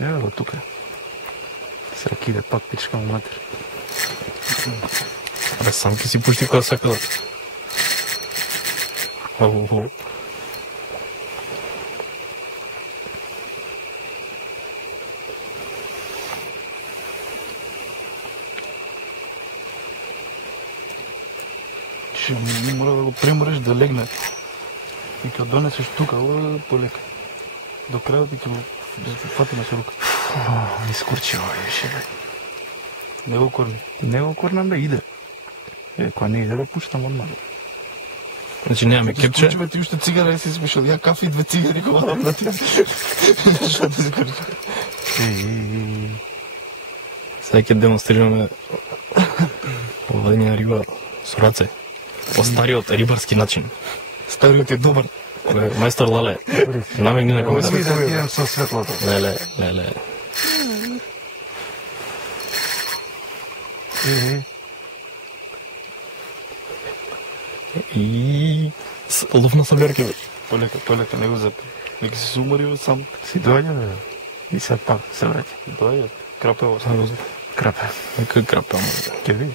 Evo ga тука. Сега иде пак пичка му матер. Абе, сам ки си пушти која сака. Ау. Че ми мора да го премореш да легне. И като донесеш тука, полека. До крајот и ќе го фатиме со рука. Искурчи овој бе. Не го корни. Не го корнам да иде. Кога не иде да пуштам одмah. Значи немаме кепче. Скучи ти уште цигара си смешал. Ја кафе и 2 цигари кога дам на тие. Што ти скучи? Сега ќе демонстрираме ловење на риба со раце. По стариот рибарски начин. Стариот е добар. Мајстор Лале, намегни на кога Да ми да идем со светлото. Леле. И лов на саберки, бе. Полека, не го запи. Нека си се умори сам. Си доаѓа, бе. И сега пак се враќа. Доаѓа. Крапево. Крапе. Нека крапе, ама. Ке видиш.